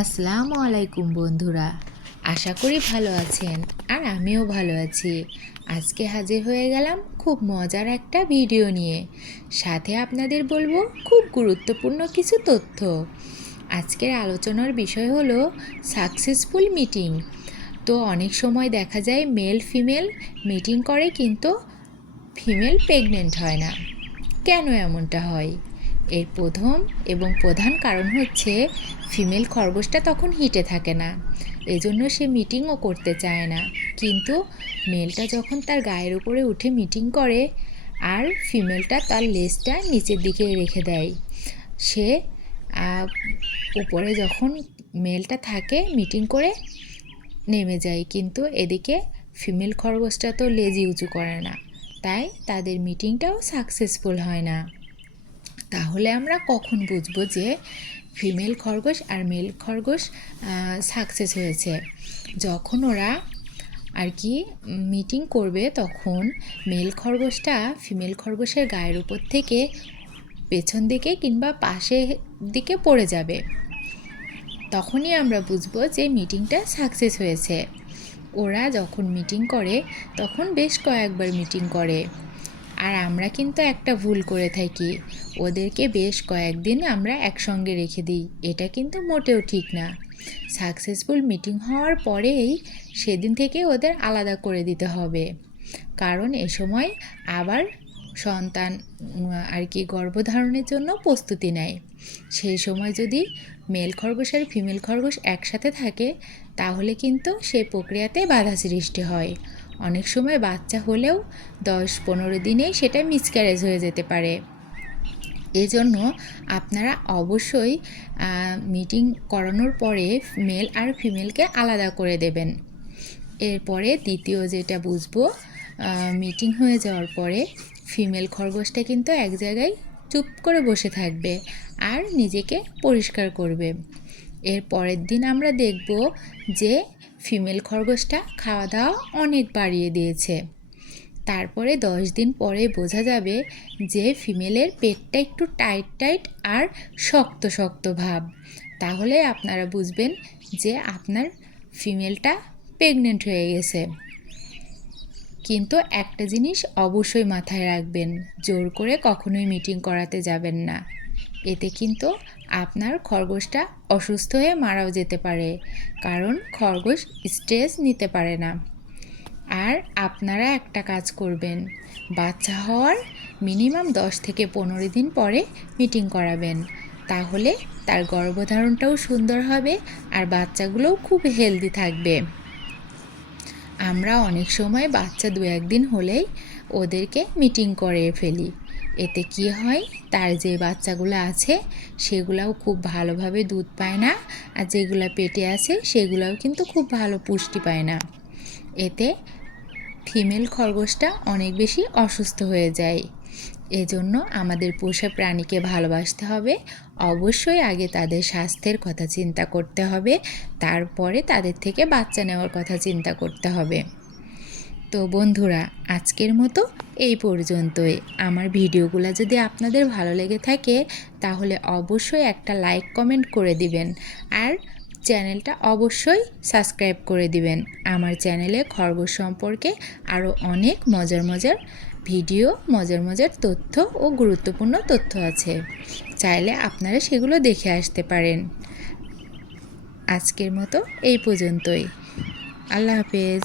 আসসালামু আলাইকুম বন্ধুরা, আশা করি ভালো আছেন আর আমিও ভালো আছি। আজকে হাজির হয়ে গেলাম খুব মজার একটা ভিডিও নিয়ে। সাথে আপনাদের বলবো খুব গুরুত্বপূর্ণ কিছু তথ্য। আজকের আলোচনার বিষয় হলো সাকসেসফুল মিটিং। তো অনেক সময় দেখা যায় মেল ফিমেল মিটিং করে কিন্তু ফিমেল প্রেগনেন্ট হয় না। কেন এমনটা হয়? এর প্রথম এবং প্রধান কারণ হচ্ছে ফিমেল খরগোশটা তখন হিটে থাকে না, এজন্য সে মিটিংও করতে চায় না। কিন্তু মেলটা যখন তার গায়ের উপরে উঠে মিটিং করে আর ফিমেলটা তার লেজটা নিচের দিকে রেখে দেয়, সে উপরে যখন মেলটা থাকে মিটিং করে নেমে যায়, কিন্তু এদিকে ফিমেল খরগোশটা তো লেজই উঁচু করে না, তাই তাদের মিটিংটাও সাকসেসফুল হয় না। তাহলে আমরা কখন বুঝবো যে ফিমেল খরগোশ আর মেল খরগোশ সাকসেস হয়েছে? যখন ওরা মিটিং করবে তখন মেল খরগোশটা ফিমেল খরগোশের গায়ের উপর থেকে পেছন দিকে কিংবা পাশের দিকে পড়ে যাবে, তখনই আমরা বুঝবো যে মিটিংটা সাকসেস হয়েছে। ওরা যখন মিটিং করে তখন বেশ কয়েকবার মিটিং করে, আর আমরা কিন্তু একটা ভুল করে থাকি, ওদেরকে বেশ কয়েকদিন আমরা একসঙ্গে রেখে দিই। এটা কিন্তু মোটেও ঠিক না। সাকসেসফুল মিটিং হওয়ার পরেই সেদিন থেকে ওদের আলাদা করে দিতে হবে, কারণ এ সময় আবার সন্তান গর্ভধারণের জন্য প্রস্তুতি নেয়। সেই সময় যদি মেল খরগোশ আর ফিমেল খরগোশ একসাথে থাকে তাহলে কিন্তু সেই প্রক্রিয়াতে বাধা সৃষ্টি হয়। অনেক সময় বাচ্চা হলেও 10-15 দিনেই সেটা মিসক্যারেজ হয়ে যেতে পারে। এজন্য আপনারা অবশ্যই মিটিং করানোর পরে মেল আর ফিমেলকে আলাদা করে দেবেন। এরপরে দ্বিতীয় যেটা বুঝবো, মিটিং হয়ে যাওয়ার পরে ফিমেল খরগোশটা কিন্তু এক জায়গায় চুপ করে বসে থাকবে আর নিজেকে পরিষ্কার করবে। এর পরের দিন আমরা দেখব যে ফিমেল খরগোশটা খাওয়া দাওয়া অনেক বাড়িয়ে দিয়েছে। তারপরে 10 দিন পরে বোঝা যাবে যে ফিমেলের পেটটা একটু টাইট টাইট আর শক্ত শক্ত ভাব। তাহলে আপনারা বুঝবেন যে আপনার ফিমেলটা প্রেগনেন্ট হয়ে গেছে। কিন্তু একটা জিনিস অবশ্যই মাথায় রাখবেন, জোর করে কখনোই মিটিং করাতে যাবেন না। এতে কিন্তু আপনার খরগোশটা অসুস্থ হয়ে মারাও যেতে পারে, কারণ খরগোশ স্ট্রেস নিতে পারে না। আর আপনারা একটা কাজ করবেন, বাচ্চা হওয়ার মিনিমাম 10-15 দিন পরে মিটিং করাবেন, তাহলে তার গর্ভধারণটাও সুন্দর হবে আর বাচ্চাগুলোও খুব হেলদি থাকবে। আমরা অনেক সময় বাচ্চা 2-1 দিন হলেই ওদেরকে মিটিং করে ফেলি। এতে কি হয়, তার যে বাচ্চাগুলো আছে সেগুলাও খুব ভালোভাবে দুধ পায় না, আর যেগুলো পেটে আছে সেগুলাও কিন্তু খুব ভালো পুষ্টি পায় না। এতে ফিমেল খরগোশটা অনেক বেশি অসুস্থ হয়ে যায়। এজন্য আমাদের পোষা প্রাণীকে ভালোবাসতে হবে। অবশ্যই আগে তাদের স্বাস্থ্যের কথা চিন্তা করতে হবে, তারপরে তাদের থেকে বাচ্চা নেওয়ার কথা চিন্তা করতে হবে। তো বন্ধুরা, আজকের মতো এই পর্যন্তই। আমার ভিডিওগুলো যদি আপনাদের ভালো লেগে থাকে তাহলে অবশ্যই একটা লাইক কমেন্ট করে দিবেন, আর চ্যানেলটা অবশ্যই সাবস্ক্রাইব করে দিবেন। আমার চ্যানেলে খরগোশ সম্পর্কে আরও অনেক মজার মজার ভিডিও, মজার মজার তথ্য ও গুরুত্বপূর্ণ তথ্য আছে, চাইলে আপনারা সেগুলো দেখে আসতে পারেন। আজকের মতো এই পর্যন্তই। আল্লাহ হাফেজ।